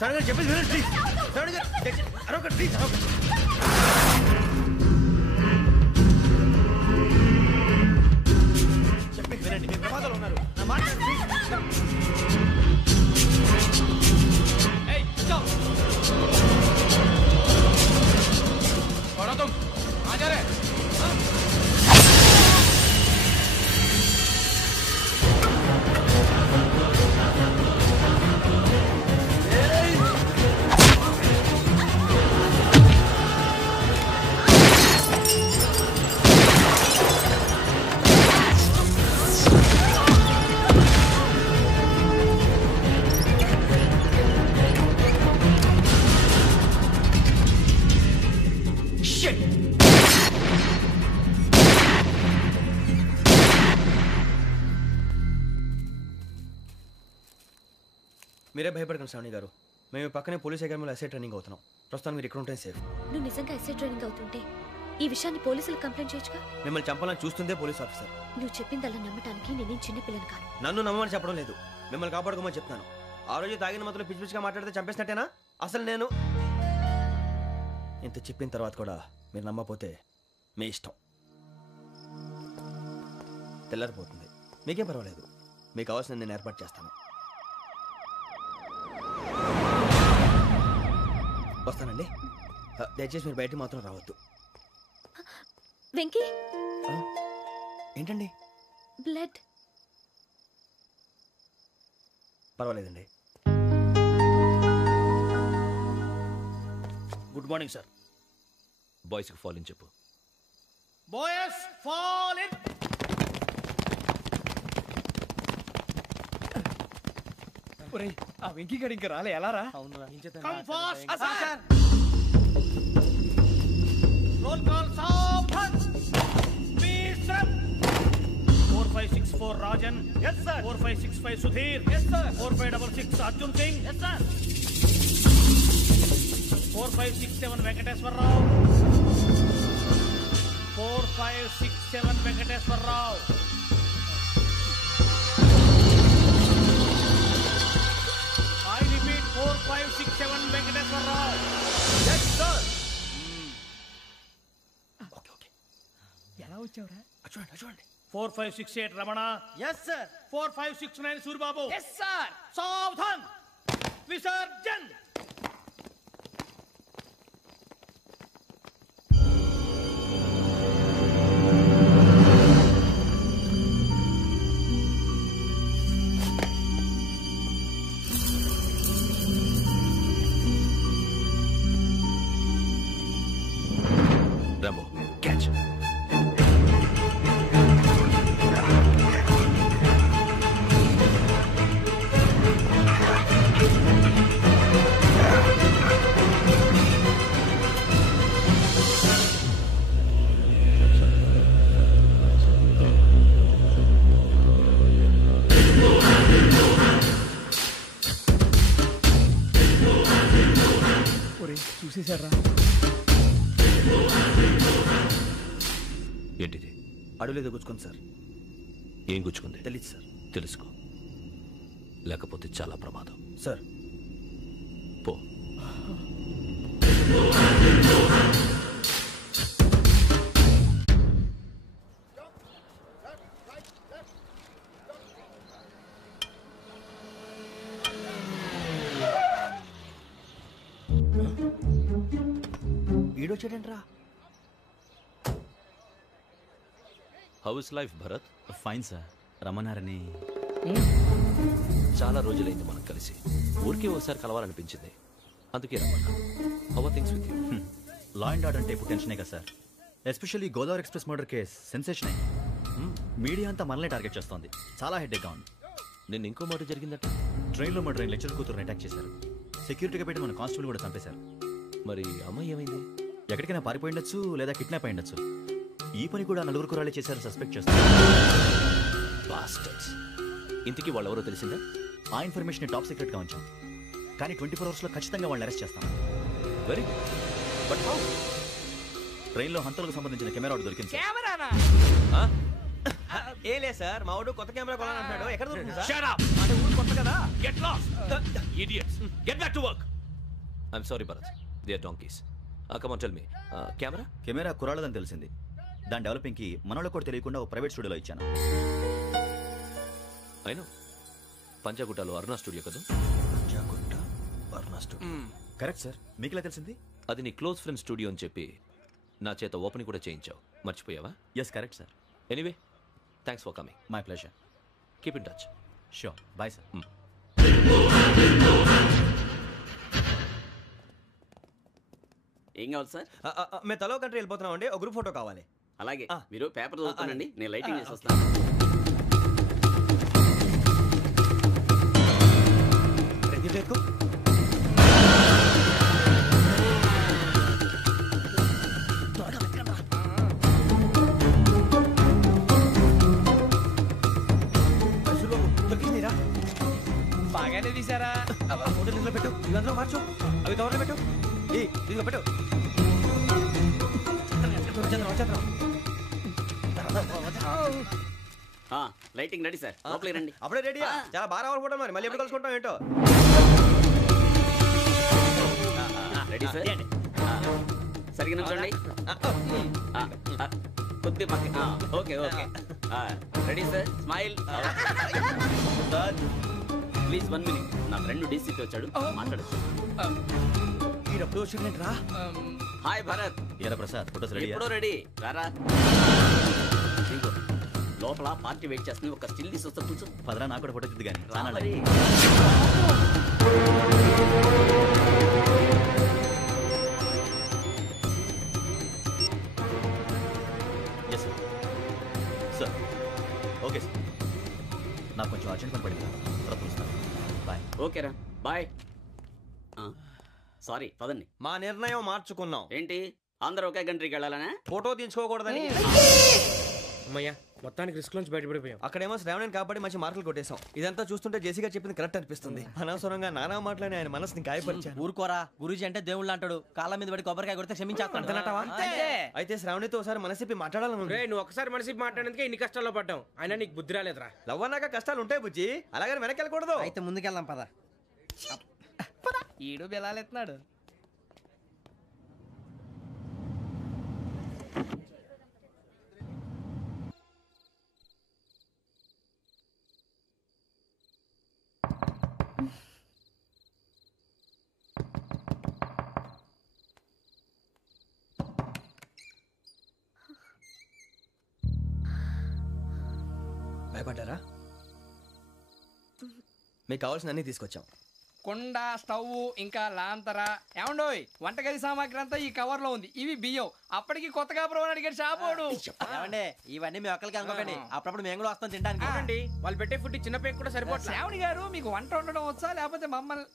శ్రావణి గారు చెప్పేది వినండి ప్లీజ్. శ్రావణి గారు అరొకటి ప్లీజ్. చెప్పేది వినండి, మీరు ప్రమాదాలు ఉన్నారు. నా మాట ప్లీజ్. మీరే భయపడకండి శ్రావణి గారు. మేము పక్కనే పోలీస్ అకాడమీలో ఎస్ఐ ట్రైనింగ్ అవుతున్నాం. ప్రస్తుతం మీరు ఇక్కడ ఉంటే సేఫ్. నువ్వు నిజంగా ఎస్ఐ ట్రైనింగ్ అవుతుంటే ఈ విషయాన్ని పోలీసులకు కంప్లైంట్ చేయొచ్చుగా. మిమ్మల్ని చంపాలని చూస్తుందే పోలీస్ ఆఫీసర్. నువ్వు చెప్పిందల్లా నమ్మటానికి నేనేం చిన్న పిల్లని కాను. నన్ను నమ్మమని చెప్పడం లేదు, మిమ్మల్ని కాపాడుకోమని చెప్తాను. ఆ రోజు తాగిన మొదలు పిచ్చి పిచ్చిగా మాట్లాడితే చంపేసినట్టేనా? అసలు నేను ఇంత చెప్పిన తర్వాత కూడా మీరు నమ్మపోతే మీ ఇష్టం. తెల్లారిపోతుంది, మీకేం పర్వాలేదు. మీకు కావాల్సిన నేను ఏర్పాటు చేస్తాను. వస్తానండి. దయచేసి మీరు బయటికి మాత్రం రావద్దు. వెంకీ, ఏంటండి? బ్లడ్. పర్వాలేదండి. Good morning sir. బాయ్స్కి ఫాల్ ఇన్ చెప్పు. Boys fall in. ఒరేయ్, ఆ వెంకీ గడి ఇంకా రాలే. ఎలా రా? Come fast sir. Roll call సావధాన్. Speed run. 4564 Rajan. yes sir. 4565 Sudheer. yes sir. 4566 Arjun Singh. yes sir. 4567 Venkateswararao. 4567 Venkateswararao. I repeat 4567 Venkateswararao. yes sir. Okay okay. ఎలా వచ్చావురా? చూడండి చూడండి. 4568 Ramana. yes sir. 4569 Suribabu. yes sir. సావధాన్. Visarjan. Rambo, catch. ఒరేయ్, చూసేశారా? ఏంటిది? అడవిలో గుచ్చుకుంది సార్. ఏం గుచ్చుకుంది? తెలీదు సార్. తెలుసుకో, లేకపోతే చాలా ప్రమాదం. సార్ పో. ఈడొచ్చాడంట్రా. How is life Bharat? Fine sir. రమ్మన్నారని. చాలా రోజులైంది మనం కలిసి. ఊరికే ఒకసారి కలవాలనిపించింది, అందుకే రమ్మన్నా. How are things with you? Law and order అంటే ఇప్పుడు టెన్షనే కదా sir. Especially Godavari express murder case sensation అయింది. మీడియా అంతా మనల్ని టార్గెట్ చేస్తోంది. చాలా హెడ్ఏక్గా ఉంది. నిన్న ఇంకో మాట జరిగిందట. ట్రైన్లో మర్డర్ అయిన లెక్చరర్ కూతురుని అటాక్ చేశారు. సెక్యూరిటీగా పెట్టి మన కానిస్టేబుల్ కూడా చంపేశారు. మరి అమ్మాయి ఏమైంది? ఎక్కడికైనా పారిపోయి ఉండొచ్చు, లేదా కిడ్నాప్ అయి ఉండొచ్చు. ఈ పని కూడా నలుగురు కురాలే చేశారు సస్పెక్ట్ చేస్తారు. బాస్టర్స్. ఇంతకీ వాళ్ళెవరో తెలిసిందా? ఆ ఇన్ఫర్మేషన్ టాప్ సీక్రెట్గా ఉంచాం, కానీ 24 అవర్స్లో ఖచ్చితంగా వాళ్ళని అరెస్ట్ చేస్తాం. Very good. But how? ట్రైన్లో హంతలకు సంబంధించిన కెమెరా ఒకటి దొరికింది. ఏ లే సార్, మా వాడు కొత్త కెమెరా కొనాలంటున్నాడు. ఎక్కడ దొరుకుతుంది సార్? Shut up. అంటే ఊరు కొత్త కదా. Get lost. Idiots. Get back to work. I'm sorry Bharat, they are donkeys. Come on tell me, camera? Camera కురాలదని తెలిసింది. దాని డెవలపింగ్కి మనలో కూడా తెలియకుండా ఒక ప్రైవేట్ స్టూడియోలో ఇచ్చాను. అయినా పంజాగుట్టలో అరుణ స్టూడియో కదా? పంజాగుట్ట వర్ణ స్టూడియో. Correct sir. మీకు ఎలా తెలిసింది? అది నీ క్లోజ్ ఫ్రెండ్ స్టూడియో అని చెప్పి నా చేత ఓపెనింగ్ కూడా చేయించావు, మర్చిపోయావా? Yes correct sir. Anyway, thanks for coming. My pleasure. Keep in touch. Sure. Bye sir. ఏం కావాలి సార్? మేము తలో కంట్రీ వెళ్ళిపోతున్నాం అండి, ఒక గ్రూప్ ఫోటో కావాలి. అలాగే, ఆ. మీరు పేపర్ చదువుతానండి, అలాగే. నేను లైటింగ్ చేసి వస్తాను. రెడీ ఎక్కు. బాగానే తీసారా? ఫోటో ఇందులో పెట్టు, ఇవందరూ మార్చు, అవి కవర్లో పెట్టు. ఇదిగో పెట్టు. లైటింగ్ రెడీ సార్, లోపలికి రండి. అప్పుడే రెడీ? చాలా బాగా రావాలి ఫోటో, మరి మళ్ళీ ఎప్పుడు కలుసుకుంటాం ఏంటో. Ready sir. సరిగ్గా నుంచోండి. కొద్ది పక్క. Okay okay. Ready sir, smile. Please 1 minute. నా ఫ్రెండ్ డీసీపీ వచ్చాడు, మాట్లాడచ్చు. ఈడప్పుడు వచ్చిందంటరా. హాయ్ భరత్. ఏరా ప్రసాద్, ఫోటోస్ రెడీ? ఎప్పుడో రెడీ. రారా. ఇదిగో, లోపల పార్టీ వెయిట్ చేస్తుంది, ఒక స్టిల్ తీసి వస్తా, కూర్చో. పదరా, నాకు కూడా ఫోటో చూద్దు కానీ. రా మరి. Yes sir. Sir okay sir. నాకు కొంచెం అర్జెంట్ పని పడింది, తర్వాత పిలుస్తాను. బాయ్. ఓకేరా, బాయ్. సారీ, పదండి. మా నిర్ణయం మార్చుకున్నాం. ఏంటి, అందరూ ఒకే కంట్రీకి వెళ్ళాలనే? ఫోటో తీసుకోకూడదని. అమ్మయ్యా, మొత్తానికి రిస్క్ నుంచి బయటపడిపోయాం. అక్కడేమో శ్రావణిని కాబట్టి మంచి మార్కులు కొట్టేశాం. ఇదంతా చూస్తుంటే జేసీగా చెప్పింది కరెక్ట్ అనిపిస్తుంది. అనవసరంగా నానా మాటలని ఆయన మనసుని గాయపరిచాను. ఊరుకోరా, గురూజీ అంటే దేవుళ్ళు అంటాడు. కాళ్ళ మీద పడి కొబ్బరికాయ కొడితే క్షమించేస్తాడంటావా? అయితే శ్రావణితో ఒకసారి మనసిప్పి మాట్లాడాలను. రే, నువ్వు ఒకసారి మనసి మాట్లాడేందుకే ఇన్ని కష్టాల్లో పడ్డాం. అయినా నీకు బుద్ధి రాలేదురా. లవ్ అన్నాక కష్టాలు ఉంటాయి బుజ్జి, అలాగని వెనక్కి వెళ్ళకూడదు. అయితే ముందుకెళ్దాం పద. ఈడు బెలాలెత్తున్నాడు. భయపడ్డారా? మీకు కావాల్సిన అన్ని తీసుకొచ్చాం. కుండ, స్టవ్, ఇంకా లాంతర. ఏమండోయ్, వంటగది సామాగ్రి అంతా ఈ కవర్ లో ఉంది. ఇవి బియ్యం. అప్పటికి కొత్తగా బ్రౌన్ అడిగాడు షాపోడు. ఏమండి, ఇవన్నీ మీ ఒక్కరికి అనుకోకండి, అప్పుడప్పుడు మేము కూడా వస్తాం తినడానికి. చూడండి, వాళ్ళు పెట్టే ఫుడ్ చిన్న పేక్ కూడా సరిపోతుంది. శ్రావణి గారు, మీకు వంట వండడం వచ్చా, లేకపోతే మమ్మల్ని?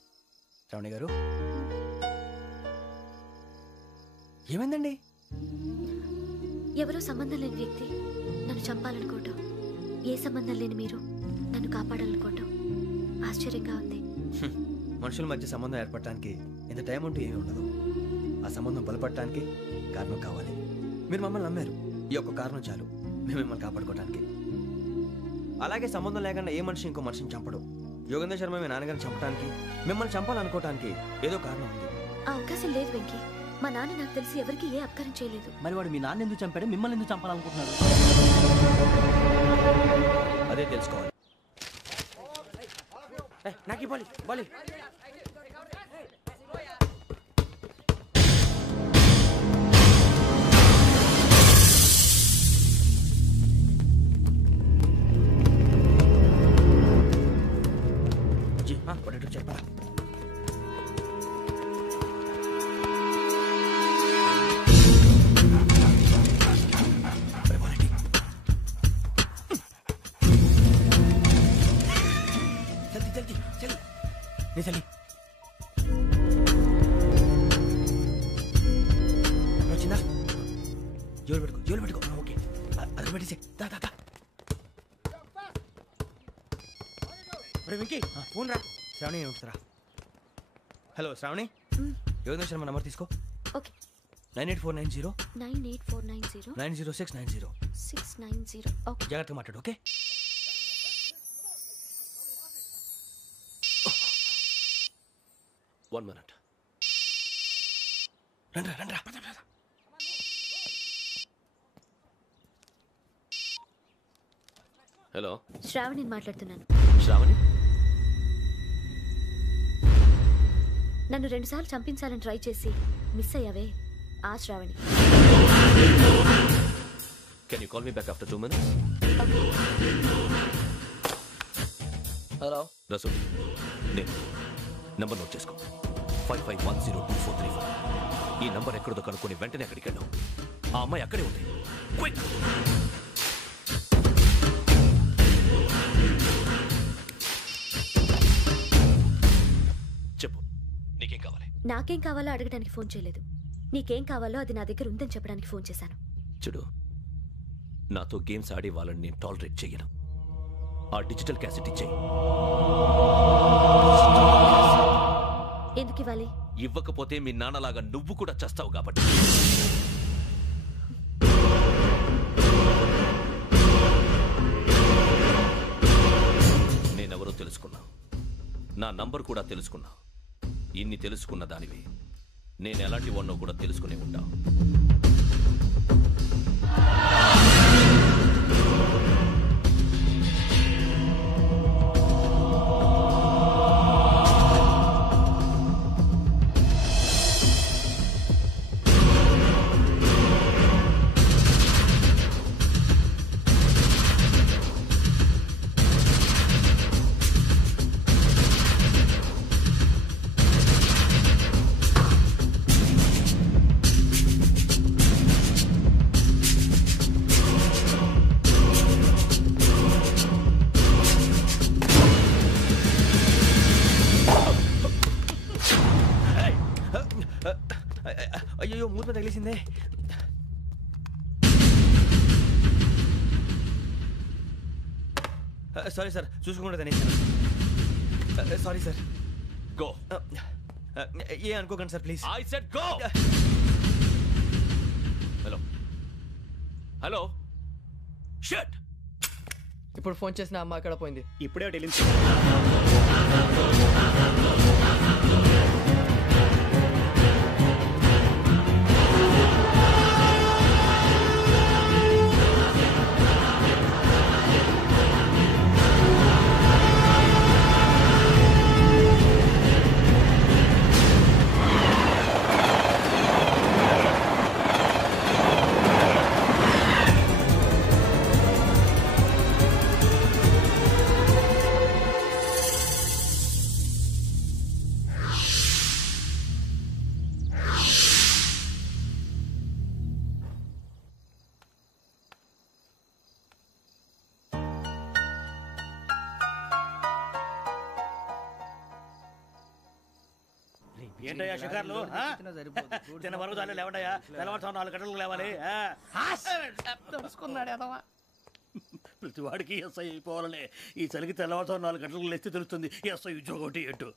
శ్రావణి గారు, ఏమైందండి? ఎవరో సంబంధం లేని వ్యక్తి నన్ను చంపాలనుకోవటం, ఏ సంబంధం లేని మీరు నన్ను కాపాడాలనుకోవటం ఆశ్చర్యంగా ఉంది. మనుషుల మధ్య సంబంధం ఏర్పడటానికి ఇంత టైం ఉంటే ఏమీ ఉండదు. ఆ సంబంధం బలపడటానికి కారణం కావాలి. మీరు మమ్మల్ని నమ్మారు, ఈ ఒక్క కారణం చాలు మేము మిమ్మల్ని కాపాడుకోవడానికి. అలాగే సంబంధం లేకుండా ఏ మనిషి ఇంకో మనిషిని చంపడు. యోగేంద్ర శర్మ మీ నాన్నగారిని చంపడానికి, మిమ్మల్ని చంపాలనుకోవటానికి ఏదో కారణం ఉంది. ఆ అవకాశం లేదు వెంకీ. మా నాన్న నాకు తెలిసి ఎవరికి ఏ అపకారం చేయలేదు. మరి వాడు మీ నాన్న ఎందుకు చంపాడు, మిమ్మల్ని ఎందుకు చంపాలనుకుంటున్నాడు? అదే తెలుసుకోవాలి. నాకు బాలి బాలి. చెప్పరా? వచ్చిందా? జోలు పెట్టుకో. ఓకే, అది పెట్టేసి వెంకీ, ఫోన్ రా. శ్రావణి ఉంటుందిరా. హలో శ్రావణి, యోగేంద్ర శర్మ నంబర్ తీసుకో. ఓకే. 98490 98490 90690. 690. ఓకే. జాగ్రత్తగా మాట్లాడు. ఓకే. One minute. రండి రండి. హలో, శ్రావణిని మాట్లాడుతున్నాను. శ్రావణి. నన్ను 2 సార్లు చంపించాలని ట్రై చేసి మిస్ అయ్యావే, ఆ Shravani. Can you call me back after 2 minutes? Hello Rasool, నేను నంబర్ నోట్ చేసుకో. 55102434. ఈ నంబర్ ఎక్కడదో కనుక్కొని వెంటనే అక్కడికి వెళ్ళాం. ఆ అమ్మాయి అక్కడే ఉంది. క్విక్. చెప్పు, నీకేం కావాలి? నాకేం కావాలో అడగడానికి ఫోన్ చేయలేదు. నీకేం కావాలో అది నా దగ్గర ఉందని చెప్పడానికి ఫోన్ చేశాను. చూడు, నాతో గేమ్స్ ఆడే వాళ్ళని నేను టాలరేట్ చేయను. ఆ డిజిటల్ క్యాసెట్ ఇచ్చేయి. ఎందుకు ఇవ్వాలి? ఇవ్వకపోతే మీ నాన్నలాగా నువ్వు కూడా చస్తావు కాబట్టి. నేనెవరో తెలుసుకున్నా, నా నంబర్ కూడా తెలుసుకున్నా. ఇన్ని తెలుసుకున్న దానివి నేను ఎలాంటి వాడినో కూడా తెలుసుకునే ఉంటా. అయ్యో, మూత తగిలేసిందే. సారీ సార్, చూసుకోకుండా తినేసాను. Sorry sir. గో. ఏ అనుకోకండి sir, please. I said go. Hello hello, shut. ఇప్పుడు ఫోన్ చేసిన అమ్మ అక్కడ పోయింది. ఇప్పుడే వెళ్ళింది. ఏంటయ్యా షికార్లు? తిన్న వరకు దాన్ని లేవడయ్యా. తెల్లవారుతాం 4 గంటలకు లేవాలి. ప్రతి వాడికి ఎస్ఐ అయిపోవాలనే ఈ చలికి తెల్లవారుతాం 4 గంటలకు లేస్తే తెలుస్తుంది ఎస్ఐ ఉద్యోగం ఒకటి ఎట్టు.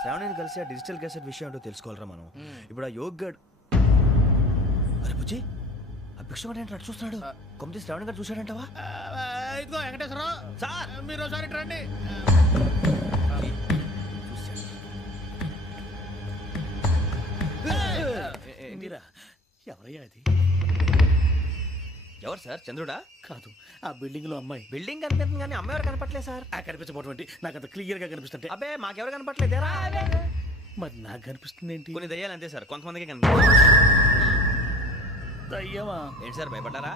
శ్రావణిని కలిసి ఆ డిజిటల్ క్యాసెట్ విషయం ఏంటో తెలుసుకోవాలరా మనం. ఇప్పుడు ఆ యోగ్ గడ్, అరే బుజ్జి, ఆ భిక్షగాడు ఏంటో అటు చూస్తున్నాడు. కొమ్మిది శ్రావణి గారు చూశాడంటావా? ఇదిగో వెంకటేశ్వరరావు సార్, మీరు ఒకసారి రండి. ఎవరయ్యా అది? ఎవరు సార్? చంద్రుడా? కాదు, ఆ బిల్డింగ్ లో అమ్మాయి. బిల్డింగ్ కనిపిస్తుంది కానీ అమ్మాయి ఎవరు కనపట్లేదు సార్. కనిపించబోటువంటి నాకు అంత క్లియర్ గా కనిపిస్తుంటే. అబ్బే, మాకెవరు కనపట్లేదేరా? మరి నాకు కనిపిస్తుంది ఏంటి? కొన్ని దయ్యాలు అంతే సార్, కొంతమందికి కనిపిస్తుంది. దయ్యమా? ఏంటి సార్, భయపడ్డారా?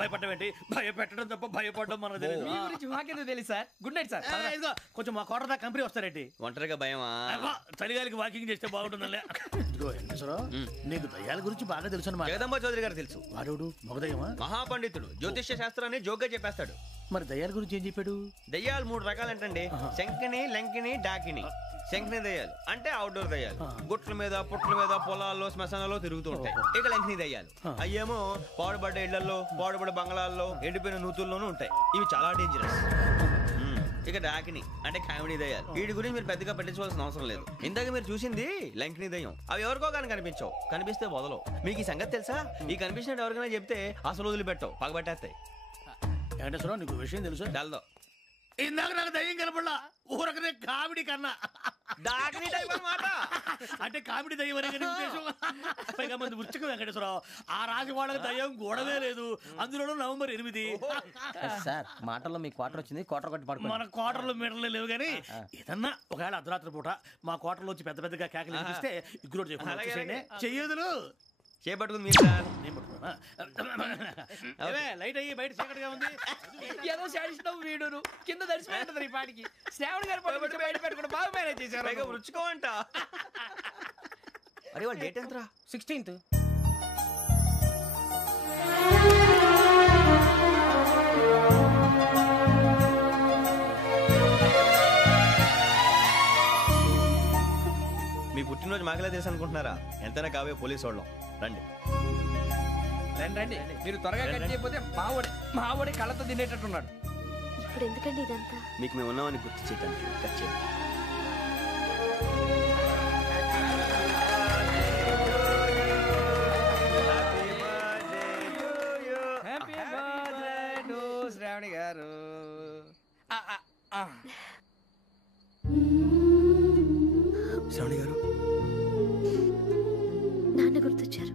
భయపడడం ఏంటి? భయపెట్టడం తప్ప భయపడడం మనకు తెలియదు. మీ గురించి మాకెందుకు తెలుసు సార్? Good night sir. ఇదిగో కొంచెం మా కోట దాకా కంపెనీ వస్తారేంటి? ఒంటరిగా భయమా? చలిగాలికి వాకింగ్ చేస్తే బాగుంటుందిలే. ఇదిగో వెంకటేశ్వరరావు, నీకు దయ్యాల గురించి బాగా తెలుసు అన్నమాట. జగదంబ చౌదరి గారు తెలుసు. వాడోడు మగదయ్యమా? మహాపండితుడు, జ్యోతిష్య శాస్త్రాన్ని జోగ్గా చెప్పేస్తాడు. మరి దయ్యాల గురించి ఏం చెప్పాడు? దయ్యాలు 3 రకాలంటండి. శంకిని, లంకిని, డాకిని. శంకిని దయ్యాలు అంటే అవుట్డోర్ దయ్యాలు, గుట్ల మీద పుట్ల మీద పొలాల్లో శ్మశానాల్లో తిరుగుతూ ఉంటాయి. ఇక లంకిని దయ్యాలు అయ్యేమో పాడుబడ్డ ఇళ్లలో, పాడుబడ్డ బంగ్లాల్లో, ఎండిపోయిన నూతుల్లోనూ ఉంటాయి. ఇవి చాలా డేంజరస్. ఇక డాకిని అంటే కామెడీ దయ్యాలు. వీటి గురించి మీరు పెద్దగా పట్టించుకోవాల్సిన అవసరం లేదు. ఇందాక మీరు చూసింది లంకిని దయ్యం. అవి ఎవరికో కానీ కనిపించవు, కనిపిస్తే వదలవు. మీకు ఈ సంగతి తెలుసా? ఈ కనిపించినట్టు ఎవరికైనా చెప్తే అసలు వదిలిపెట్టవు, పగబట్టేస్తాయి. వెంకటేశ్వరరావు నీకు విషయం తెలుసా? డల్దో ఇందాక నాకు దయ్యం కనపడలా, ఊరకనే కామెడీ కన్నా. డాకినీ టైప్ అన్నమాట. అంటే కామెడీ దయ్యం అనే కదా ఉద్దేశం. పైగా మంది వృచ్చిక వెంకటేశ్వరరావు, ఆ రాజు వాళ్ళకి దయ్యం గొడవే లేదు. అందులోనూ నవంబర్ 8. సార్ మాటల్లో మీ క్వార్టర్ వచ్చింది, క్వార్టర్ కొట్టి పడుకో. మన క్వార్టర్లో మీటర్లు లేవు కానీ ఏదన్నా ఒకవేళ అర్ధరాత్రి పూట మా క్వార్టర్లో వచ్చి పెద్ద పెద్దగా కేకలు వినిపిస్తే ఇగ్గురు చెయ్యదులు చేపట్టుకుంది మీరు సార్. నేను పట్టుకున్నా. లైట్ అయ్యి బయట చీకటిగా ఉంది. ఏదో శాడిస్తున్నావు వీడును కింద దర్శనం ఈ పాటికి. శ్రావణ్ గారు పట్టుకుంటే బయట పెట్టుకుంటే బాగా మేనేజ్ చేశారు. రుచుకోవంట. అరే వాళ్ళ డేట్ ఎంతరా? 16th. మీ పుట్టినరోజు మాకలే తెలుసు అనుకుంటున్నారా? ఎంతైనా కావే పోలీసు వాళ్ళం. రండి రండి మీరు త్వరగా కట్ చేయకపోతే మావడి కళ్ళతో తినేటట్టున్నాడు. ఇప్పుడు ఎందుకండి ఇదంతా? మీకు మేము ఉన్నామని గుర్తు చేయడానికి కట్ చేయండి. హ్యాపీ బర్త్డే టు శ్రావణి గారు. శ్రావణి గారు నాన్న గుర్తొచ్చారు.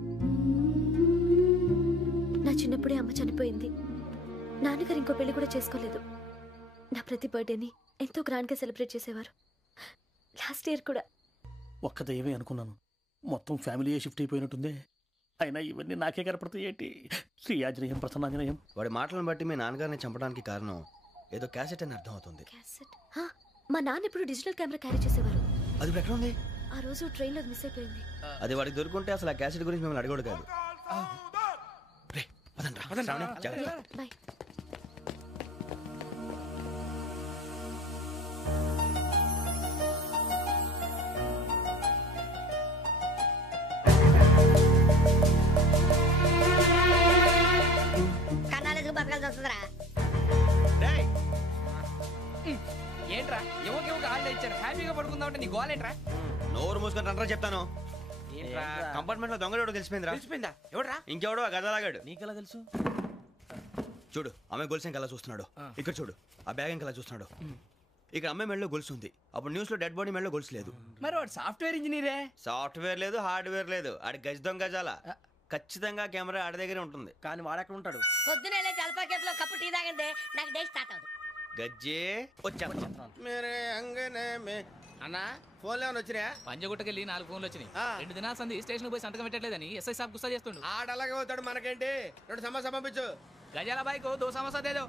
నా చిన్నప్పుడే అమ్మ చనిపోయింది. నాన్నగారు ఇంకో పెళ్లి కూడా చేసుకోలేదు. నా ప్రతి బర్త్డేని ఎంతో గ్రాండ్గా సెలబ్రేట్ చేసేవారు. లాస్ట్ ఇయర్ కూడా. ఒక్క దయ్యమే అనుకున్నాను, మొత్తం ఫ్యామిలీ షిఫ్ట్ అయిపోయినట్టుంది. అయినా ఇవన్నీ నాకే కనపడతాయి ఏంటి? శ్రీ ఆంజనేయం ప్రసన్నాంజనేయం. వాడి మాటలను బట్టి మీ నాన్నగారిని చంపడానికి కారణం ఏదో క్యాసెట్ అని అర్థం అవుతుంది. క్యాసెట్? మా నాన్న ఎప్పుడు డిజిటల్ కెమెరా క్యారీ చేసేవారు. అది ఎక్కడ ఉంది? ఆ రోజు ట్రైన్లో మిస్ అయిపోయింది. అది వాడికి దొరుకుంటే అసలు ఆ క్యాసెట్ గురించి మిమ్మల్ని అడగడు కాదు. బాయ్. కన్నాలకు బతకాల్సి వస్తుందిరా. ఏంట్రా ఎవరికి హాలిడే ఇచ్చారు, హ్యాపీగా పడుకుందామంటే నీ గోలేంట్రా? నోరు మూసుకొని రండ్రా చెప్తాను. కంపార్ట్మెంట్ లో దొంగడు తెలిసిపోయిందిరా. తెలిసిపోయిందా? ఎవడ్రా? ఇంకెవడో ఆ గదలాగాడు. నీకెలా తెలుసు? చూడు ఆమె గొలుసు ఇంకలా చూస్తున్నాడు. ఇక్కడ చూడు ఆ బ్యాగ్ ఇంకలా చూస్తున్నాడు. ఇక్కడ అమ్మాయి మెడలో గొలుసు ఉంది. అప్పుడు న్యూస్ లో డెడ్ బాడీ మెడలో గొలుసు లేదు. మరి వాడు సాఫ్ట్వేర్ ఇంజనీరే. సాఫ్ట్వేర్ లేదు, హార్డ్వేర్ లేదు. ఆడి గజ దొంగ గజాల. ఖచ్చితంగా కెమెరా ఆడి దగ్గరే ఉంటుంది. కానీ వాడెక్కడ ఉంటాడు? పొద్దునే జలపా కేఫ్లో కప్పు టీ తాగండి, నాకు డే స్టార్ట్ అవుతుంది. గజ్జే వచ్చా. అన్నా ఫోన్లో వచ్చినా? పంజగుట్టకెళ్ళి 4 ఫోన్లు వచ్చినాయి. 2 దినాల సంది స్టేషన్ పోయి సంతకం పెట్టలేదని ఎస్ఐ సాబ్ గుస్తా చేస్తుండు. ఆడలాగే పోతాడు, మనకేంటి? 2 సమస్య పంపించు. గజాల బైక్ 2 సమస్య దేదో.